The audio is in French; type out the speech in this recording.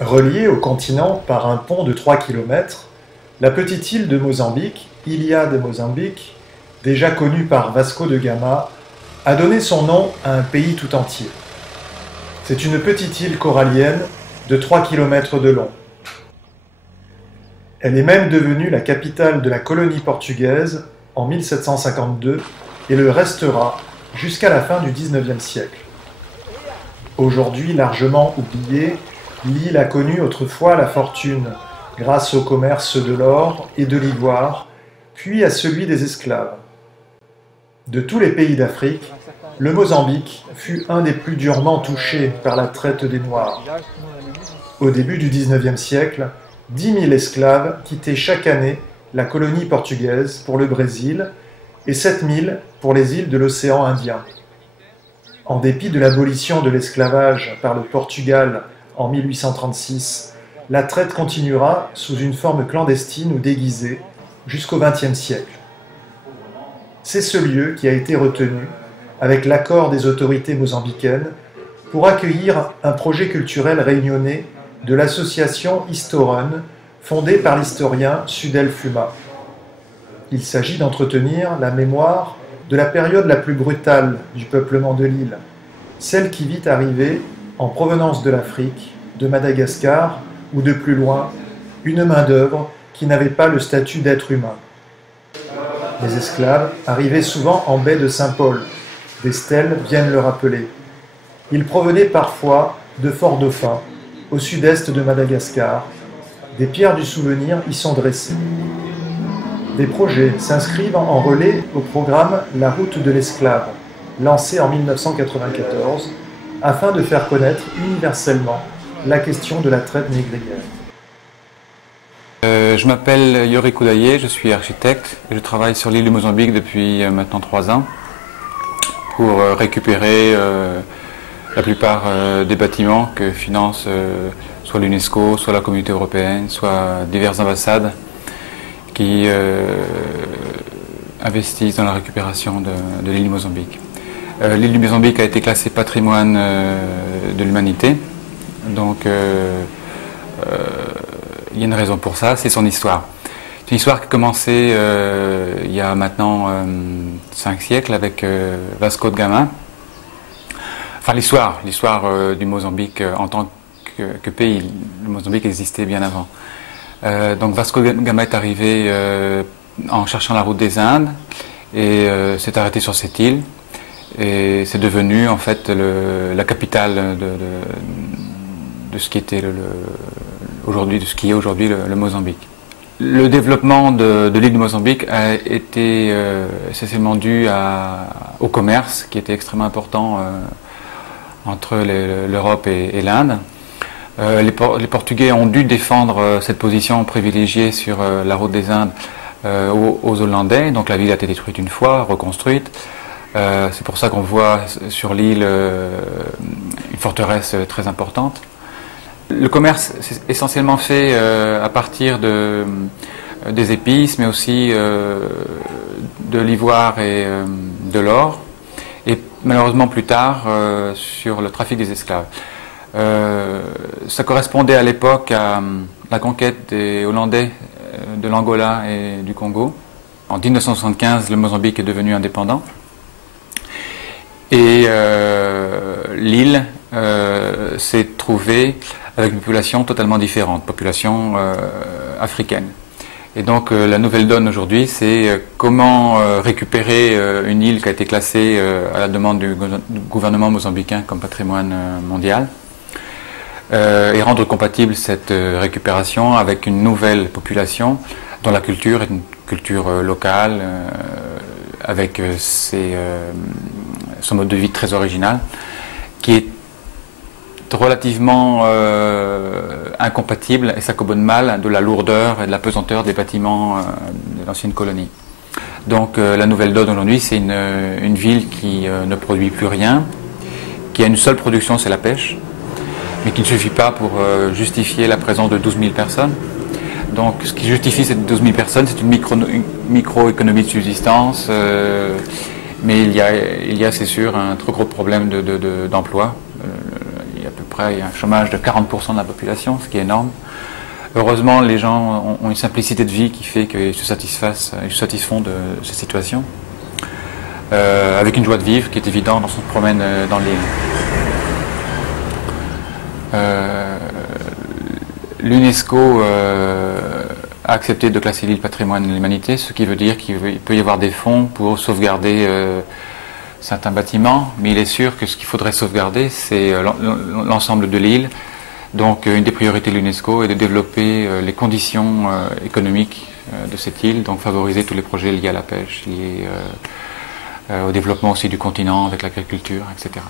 Reliée au continent par un pont de 3 km, la petite île de Mozambique, Ilha de Mozambique, déjà connue par Vasco de Gama, a donné son nom à un pays tout entier. C'est une petite île corallienne de 3 km de long. Elle est même devenue la capitale de la colonie portugaise en 1752 et le restera jusqu'à la fin du XIXe siècle. Aujourd'hui largement oubliée, l'île a connu autrefois la fortune grâce au commerce de l'or et de l'ivoire, puis à celui des esclaves. De tous les pays d'Afrique, le Mozambique fut un des plus durement touchés par la traite des Noirs. Au début du XIXe siècle, 10 000 esclaves quittaient chaque année la colonie portugaise pour le Brésil et 7 000 pour les îles de l'océan Indien. En dépit de l'abolition de l'esclavage par le Portugal en 1836, la traite continuera sous une forme clandestine ou déguisée jusqu'au XXe siècle. C'est ce lieu qui a été retenu, avec l'accord des autorités mozambicaines, pour accueillir un projet culturel réunionnais de l'association Historun, fondée par l'historien Sudel Fuma. Il s'agit d'entretenir la mémoire de la période la plus brutale du peuplement de l'île, celle qui vit arriver, en provenance de l'Afrique, de Madagascar ou de plus loin, une main-d'œuvre qui n'avait pas le statut d'être humain. Les esclaves arrivaient souvent en baie de Saint-Paul, des stèles viennent le rappeler. Ils provenaient parfois de Fort-Dauphin, au sud-est de Madagascar. Des pierres du souvenir y sont dressées. Des projets s'inscrivent en relais au programme La Route de l'Esclave, lancé en 1994, afin de faire connaître universellement la question de la traite négrière. Je m'appelle Yori Koudaye, je suis architecte et je travaille sur l'île de Mozambique depuis maintenant 3 ans pour récupérer la plupart des bâtiments que finance soit l'UNESCO, soit la communauté européenne, soit diverses ambassades qui investissent dans la récupération de l'île du Mozambique. L'île du Mozambique a été classée patrimoine de l'humanité, donc il y a une raison pour ça, c'est son histoire. C'est une histoire qui a commencé il y a maintenant 5 siècles avec Vasco de Gama. Enfin l'histoire du Mozambique en tant que pays. Le Mozambique existait bien avant. Donc Vasco de Gama est arrivé en cherchant la route des Indes et s'est arrêté sur cette île. Et c'est devenu en fait la capitale de ce qui était aujourd'hui, de ce qui est aujourd'hui le Mozambique. Le développement de l'île de Mozambique a été essentiellement dû au commerce qui était extrêmement important entre l'Europe et l'Inde. Les Portugais ont dû défendre cette position privilégiée sur la route des Indes aux Hollandais, donc la ville a été détruite une fois, reconstruite. C'est pour ça qu'on voit sur l'île une forteresse très importante. Le commerce s'est essentiellement fait à partir des épices, mais aussi de l'ivoire et de l'or, et malheureusement plus tard sur le trafic des esclaves. Ça correspondait à l'époque à la conquête des Hollandais de l'Angola et du Congo. En 1975, le Mozambique est devenu indépendant. Et l'île s'est trouvée avec une population totalement différente, population africaine. Et donc la nouvelle donne aujourd'hui, c'est comment récupérer une île qui a été classée à la demande du gouvernement mozambicain comme patrimoine mondial et rendre compatible cette récupération avec une nouvelle population dont la culture est une culture locale, avec son mode de vie très original, qui est relativement incompatible et s'accommode mal de la lourdeur et de la pesanteur des bâtiments de l'ancienne colonie. Donc la nouvelle donne aujourd'hui, c'est une ville qui ne produit plus rien, qui a une seule production, c'est la pêche, mais qui ne suffit pas pour justifier la présence de 12 000 personnes. Donc ce qui justifie ces 12 000 personnes, c'est une microéconomie de subsistance, mais il y a c'est sûr un trop gros problème d'emploi. Il y a à peu près un chômage de 40% de la population, ce qui est énorme. Heureusement, les gens ont une simplicité de vie qui fait qu'ils se satisfont de ces situations, avec une joie de vivre qui est évidente lorsqu'on se promène dans l'île. L'UNESCO a accepté de classer l'île patrimoine de l'humanité, ce qui veut dire qu'il peut y avoir des fonds pour sauvegarder certains bâtiments, mais il est sûr que ce qu'il faudrait sauvegarder, c'est l'ensemble de l'île. Donc une des priorités de l'UNESCO est de développer les conditions économiques de cette île, donc favoriser tous les projets liés à la pêche, liés au développement aussi du continent avec l'agriculture, etc.